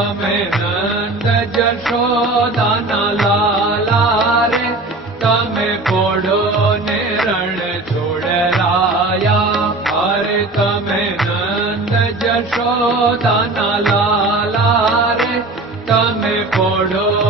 में नंद जशोदा ना लाला रे। तमे पोड़ो ने रण छोड़ राया अरे तमे नंद जशोदा ना लाला रे। तमे पोड़ो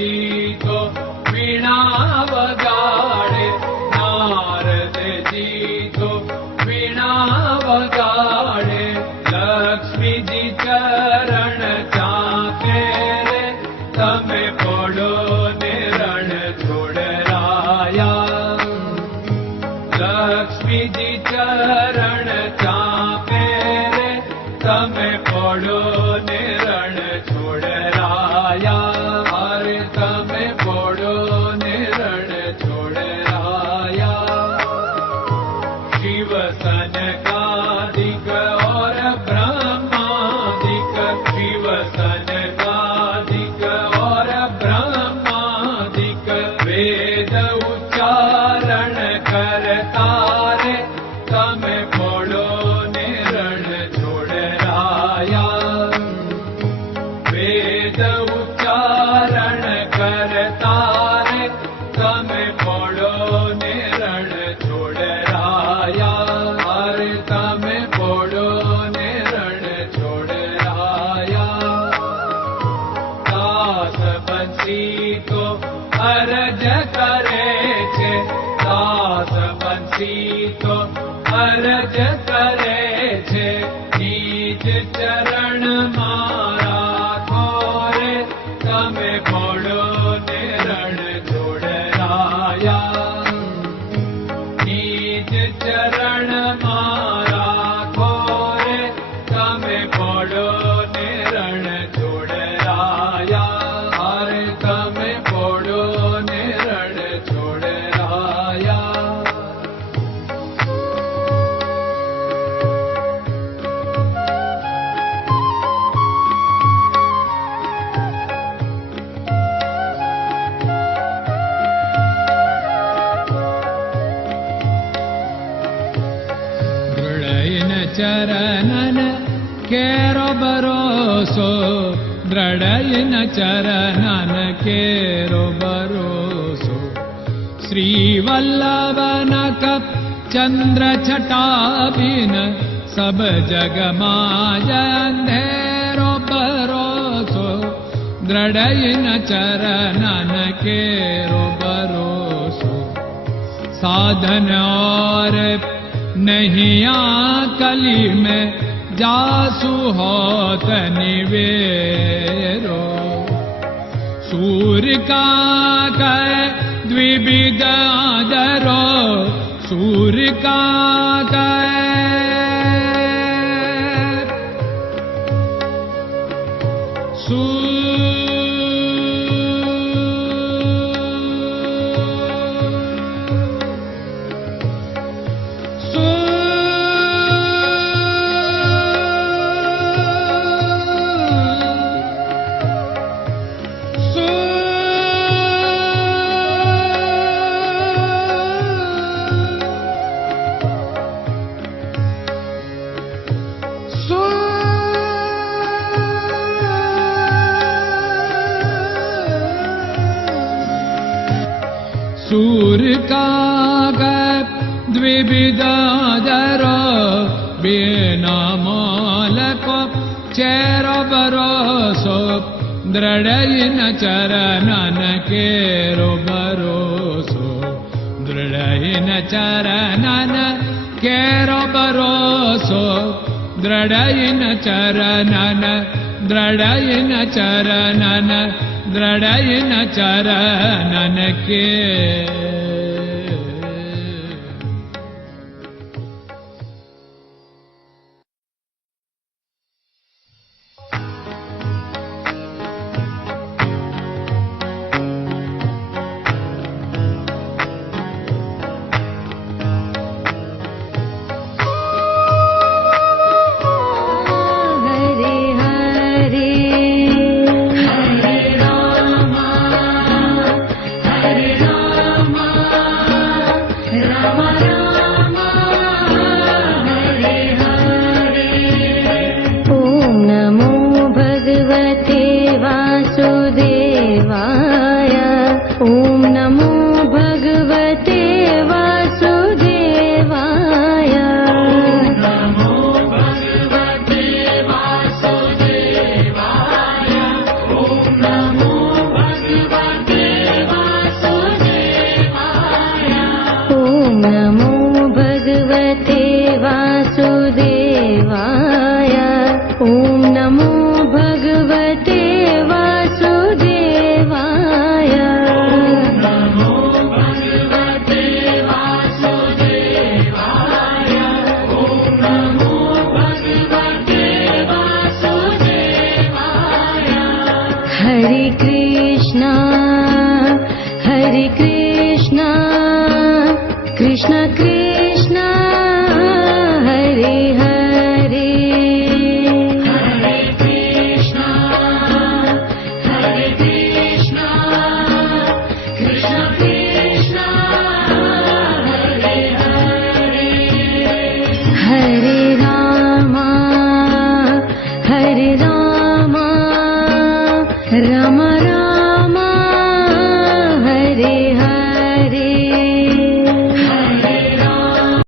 see. दास बंसी तो अरज करे छे नीच चरण मारा मा तमे भोडो नीच चरण मारा रोसो द्रडै न चरन केरो भरोसो। श्रीवल्लभ चन्द्रटाबिन सब जगमाजेरो भरोसो द्रढयि चरणन चरन केरो भरोसो। साधन और नहीं आ कली में जासु होत निवेरो। सूर्यकादरो सूर्यका काग द्विविदादरो बिनामोलको चेरो दृढयिन चरणन केरो भरोसो दृढयिन चरणन केरो भरोसो दृढयिन चरणन दृढयिन चरणन दृढयिन चरणन के de. कृष्ण कृष्ण कृष्ण